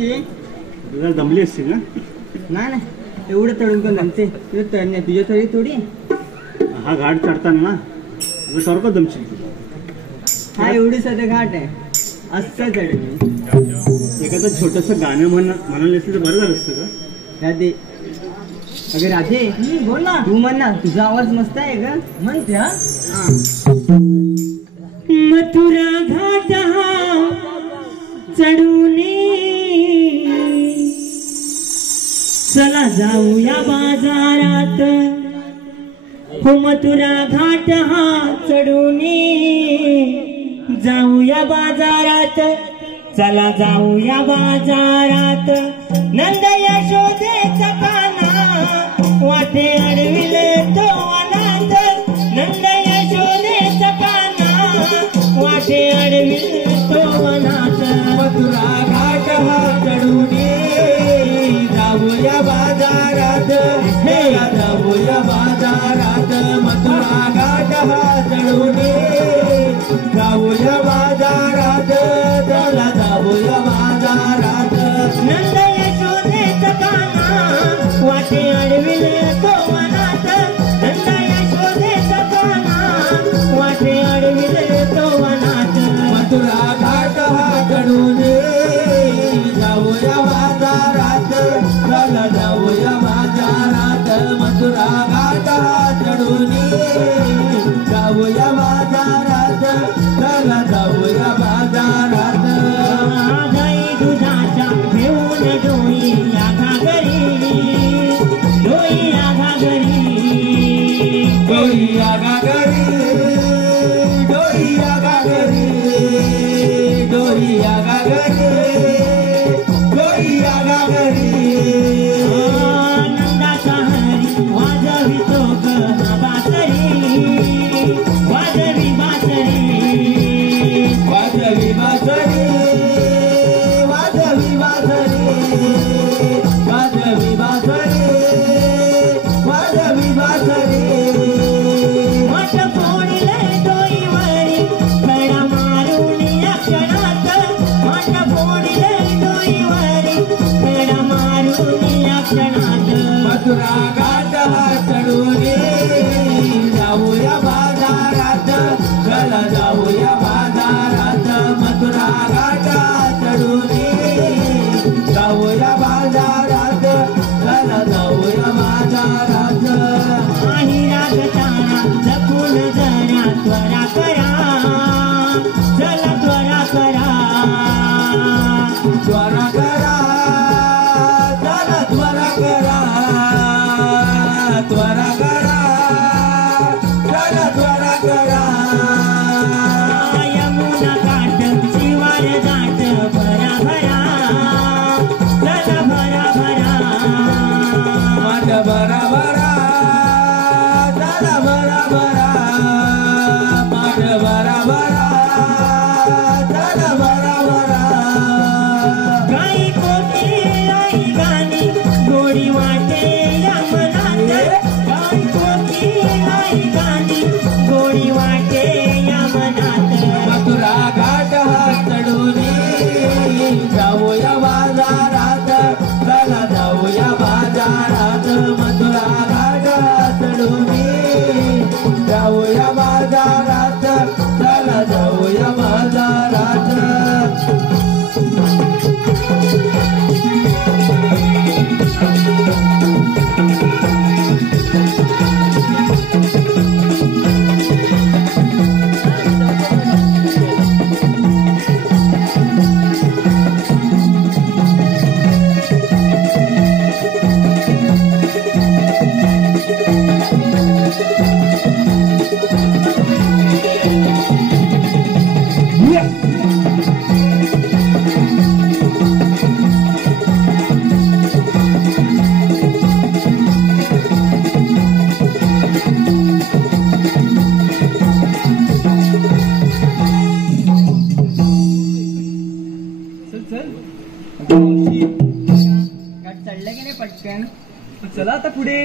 कशी आहे? तुला दमली असतील ना? नाही नाही, एवढं चढून पण जमते. तुझं चढण्या तुझ्या तरी थोडी. हा घाट चढताना ना तुझं सारखं दमशील. हा एवढी सध्या घाट आहे, असं चढेल. एखादं छोटंसं गाणं म्हणाले असतं तर बरं झालं असतं का? राधे, अगं राधे बोल ना. तू म्हण ना, तुझा आवाज मस्त आहे ग. म्हणते हा. मथुरा घाट हा चढून चला जाऊया बाजारात. हो मथुरा घाट हा चढून जाऊया बाजारात. चला जाऊया बाजारात. नंद यशोदेचा काना वाटे अडविले तो अनाथ. नंद यशोदेचा काना वाटे अडविले तो अनाथ. मथुरा घाट हा चढून जाऊया बाजारात. हे जाऊया बाजारात. मथुरा घाट हा चढून जाऊया बाजारात. चला जाऊया बाजारात. नंद यशोदेचा काना वाटे अडविले तो अनाथ. नंद यशोदेचा काना वाटे अडविले तो अनाथ. मथुरा घाट हा चढून जाऊया बाजारात. चला जाऊया बाजारात. मथुरा घाट हा चढून जाऊया बाजारात. चला जाऊया बाजारात. गाई दुधाच्या घेऊन डोई आघा घरी. डोई आघा घरी. डोई आघा घरी. डोई आघा घरी. डोई आघा घरी. डोई आघा घरी. नंदाचा हरी वाजवितो ग बासरी. वाजवी बासरी. वाजवी बासरी. वाजवी बासरी. वाजवी बासरी. वाजवी बासरी. मठ फोडले डोईवरी खडा मारून या क्षणात. मठ फोडले डोईवरी खडा मारून या क्षणात. मथुरा घाट हा चढून जाऊया बाजारात. चला जाऊया बाजारात. मथुरा घाट चढून जाऊया बाजारात. चला जाऊया बाजारात. काही रागताना जपून जरा त्वरा करा. चला त्वरा करा. त्वरा करा. चला त्वरा करा. त्वरा करा. चला त्वरा करा. यमुना घाट शिवार घाट भरा भरा. चला भरा भरा. माठ भरा भरा. चला भरा भरा. माठ भरा भरा. चला भरा भरा. गाई कोकिल आई गाणी गोडी वाटे या मनात. गाई कोकिल आई गाणी गोडी वाटे या मनात. मथुरा घाट हा चढून जाऊया बाजारात. चला जाऊया बाजारात. मथुरा घाट हा चढून जाऊया बाजारात. चला जाऊया बाजारात. चढलं की नाही पटकन. चला आता पुढे.